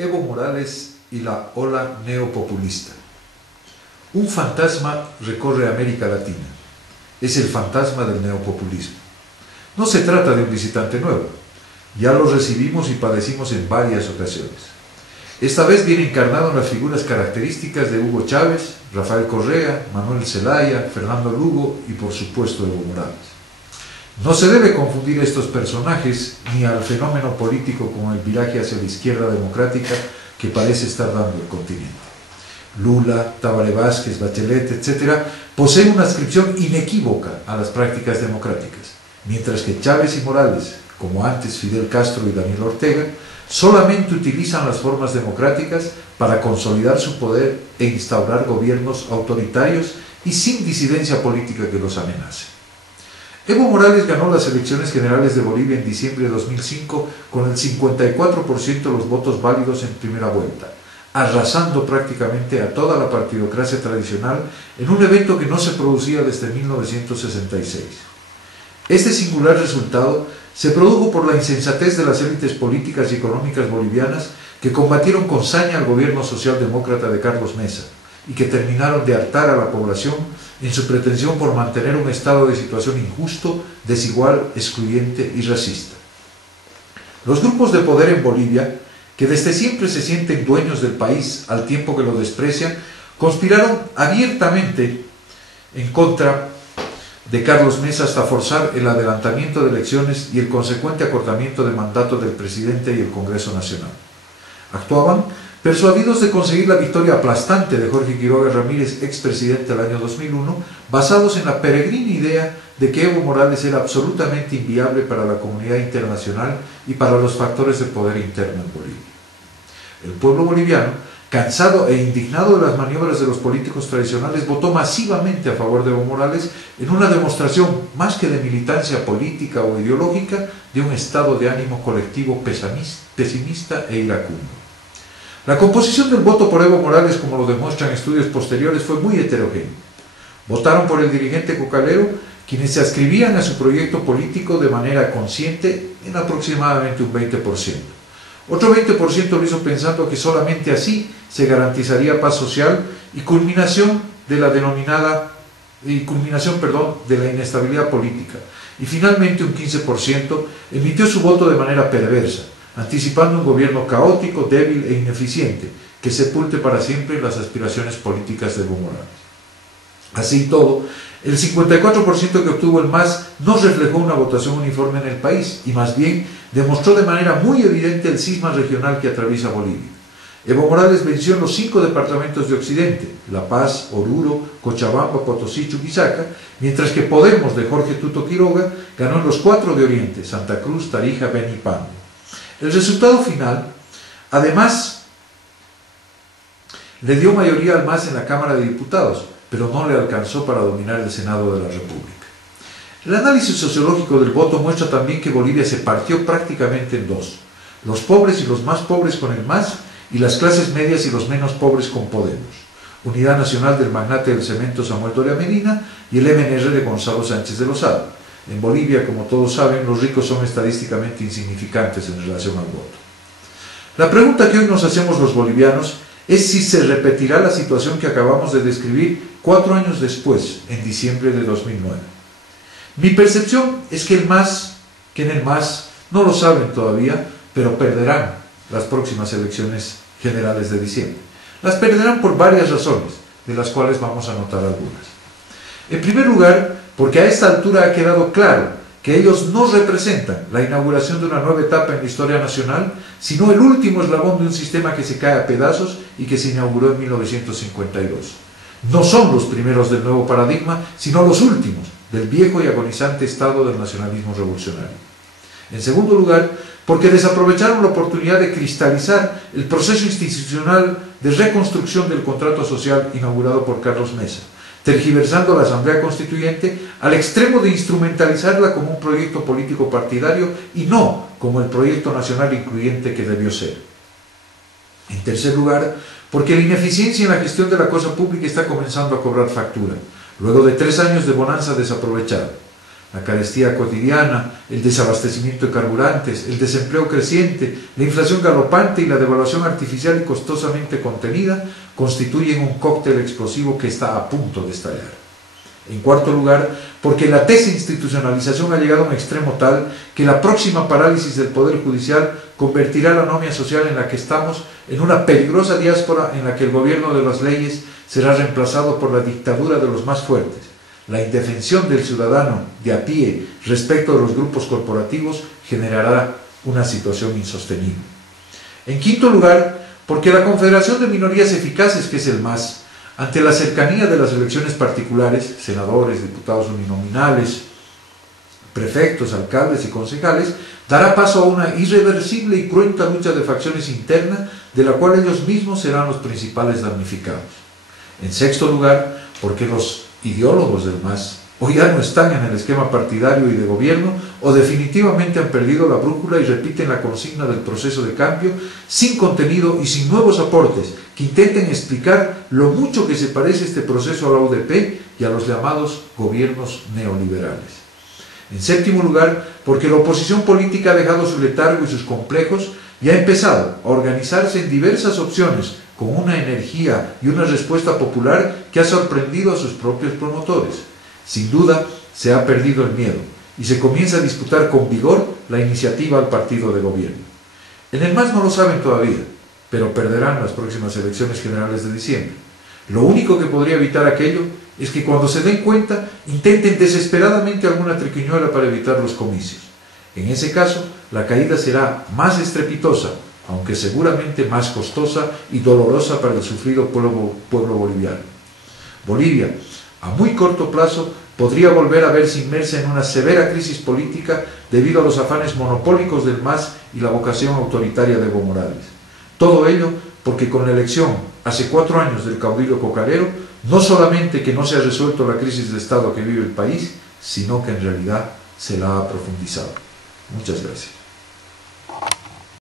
Evo Morales y la ola neopopulista. Un fantasma recorre América Latina. Es el fantasma del neopopulismo. No se trata de un visitante nuevo. Ya lo recibimos y padecimos en varias ocasiones. Esta vez viene encarnado en las figuras características de Hugo Chávez, Rafael Correa, Manuel Zelaya, Fernando Lugo y por supuesto Evo Morales. No se debe confundir estos personajes ni al fenómeno político con el viraje hacia la izquierda democrática que parece estar dando el continente. Lula, Tabaré Vázquez, Bachelet, etc., poseen una adscripción inequívoca a las prácticas democráticas, mientras que Chávez y Morales, como antes Fidel Castro y Daniel Ortega, solamente utilizan las formas democráticas para consolidar su poder e instaurar gobiernos autoritarios y sin disidencia política que los amenace. Evo Morales ganó las elecciones generales de Bolivia en diciembre de 2005 con el 54% de los votos válidos en primera vuelta, arrasando prácticamente a toda la partidocracia tradicional en un evento que no se producía desde 1966. Este singular resultado se produjo por la insensatez de las élites políticas y económicas bolivianas que combatieron con saña al gobierno socialdemócrata de Carlos Mesa y que terminaron de hartar a la población en su pretensión por mantener un estado de situación injusto, desigual, excluyente y racista. Los grupos de poder en Bolivia, que desde siempre se sienten dueños del país al tiempo que lo desprecian, conspiraron abiertamente en contra de Carlos Mesa hasta forzar el adelantamiento de elecciones y el consecuente acortamiento de mandato del presidente y el Congreso Nacional. Actuaban persuadidos de conseguir la victoria aplastante de Jorge Quiroga Ramírez, expresidente del año 2001, basados en la peregrina idea de que Evo Morales era absolutamente inviable para la comunidad internacional y para los factores de poder interno en Bolivia. El pueblo boliviano, cansado e indignado de las maniobras de los políticos tradicionales, votó masivamente a favor de Evo Morales en una demostración, más que de militancia política o ideológica, de un estado de ánimo colectivo pesimista e iracundo. La composición del voto por Evo Morales, como lo demuestran estudios posteriores, fue muy heterogénea. Votaron por el dirigente cocalero quienes se adscribían a su proyecto político de manera consciente en aproximadamente un 20%. Otro 20% lo hizo pensando que solamente así se garantizaría paz social y culminación de la inestabilidad política. Y finalmente un 15% emitió su voto de manera perversa, anticipando un gobierno caótico, débil e ineficiente, que sepulte para siempre las aspiraciones políticas de Evo Morales. Así y todo, el 54% que obtuvo el MAS no reflejó una votación uniforme en el país y más bien demostró de manera muy evidente el cisma regional que atraviesa Bolivia. Evo Morales venció en los 5 departamentos de Occidente, La Paz, Oruro, Cochabamba, Potosí, Chuquisaca, mientras que Podemos de Jorge Tuto Quiroga ganó en los 4 de Oriente, Santa Cruz, Tarija, Beni y Pando. El resultado final, además, le dio mayoría al MAS en la Cámara de Diputados, pero no le alcanzó para dominar el Senado de la República. El análisis sociológico del voto muestra también que Bolivia se partió prácticamente en dos: los pobres y los más pobres con el MAS y las clases medias y los menos pobres con Podemos, Unidad Nacional del magnate del cemento Samuel Doria Medina y el MNR de Gonzalo Sánchez de Lozada. En Bolivia, como todos saben, los ricos son estadísticamente insignificantes en relación al voto. La pregunta que hoy nos hacemos los bolivianos es si se repetirá la situación que acabamos de describir 4 años después, en diciembre de 2009. Mi percepción es que en el MAS no lo saben todavía, pero perderán las próximas elecciones generales de diciembre. Las perderán por varias razones, de las cuales vamos a anotar algunas. En primer lugar, porque a esta altura ha quedado claro que ellos no representan la inauguración de una nueva etapa en la historia nacional, sino el último eslabón de un sistema que se cae a pedazos y que se inauguró en 1952. No son los primeros del nuevo paradigma, sino los últimos del viejo y agonizante estado del nacionalismo revolucionario. En segundo lugar, porque desaprovecharon la oportunidad de cristalizar el proceso institucional de reconstrucción del contrato social inaugurado por Carlos Mesa, tergiversando la Asamblea Constituyente al extremo de instrumentalizarla como un proyecto político partidario y no como el proyecto nacional incluyente que debió ser. En tercer lugar, porque la ineficiencia en la gestión de la cosa pública está comenzando a cobrar factura, luego de 3 años de bonanza desaprovechada. la carestía cotidiana, el desabastecimiento de carburantes, el desempleo creciente, la inflación galopante y la devaluación artificial y costosamente contenida constituyen un cóctel explosivo que está a punto de estallar. En cuarto lugar, porque la desinstitucionalización ha llegado a un extremo tal que la próxima parálisis del Poder Judicial convertirá la anomia social en la que estamos en una peligrosa diáspora en la que el gobierno de las leyes será reemplazado por la dictadura de los más fuertes. La indefensión del ciudadano de a pie respecto de los grupos corporativos generará una situación insostenible. En quinto lugar, porque la Confederación de Minorías Eficaces, que es el MAS, ante la cercanía de las elecciones particulares, senadores, diputados uninominales, prefectos, alcaldes y concejales, dará paso a una irreversible y cruenta lucha de facciones internas, de la cual ellos mismos serán los principales damnificados. En sexto lugar, porque los ideólogos del MAS o ya no están en el esquema partidario y de gobierno, o definitivamente han perdido la brújula y repiten la consigna del proceso de cambio sin contenido y sin nuevos aportes que intenten explicar lo mucho que se parece este proceso a la UDP y a los llamados gobiernos neoliberales. En séptimo lugar, porque la oposición política ha dejado su letargo y sus complejos y ha empezado a organizarse en diversas opciones con una energía y una respuesta popular que ha sorprendido a sus propios promotores. Sin duda, se ha perdido el miedo y se comienza a disputar con vigor la iniciativa al partido de gobierno. En el MAS no lo saben todavía, pero perderán las próximas elecciones generales de diciembre. Lo único que podría evitar aquello es que cuando se den cuenta intenten desesperadamente alguna triquiñuela para evitar los comicios. En ese caso, la caída será más estrepitosa, aunque seguramente más costosa y dolorosa para el sufrido pueblo boliviano. Bolivia, a muy corto plazo, podría volver a verse inmersa en una severa crisis política debido a los afanes monopólicos del MAS y la vocación autoritaria de Evo Morales. Todo ello porque con la elección, hace 4 años, del caudillo cocarero, no solamente que no se ha resuelto la crisis de Estado que vive el país, sino que en realidad se la ha profundizado. Muchas gracias.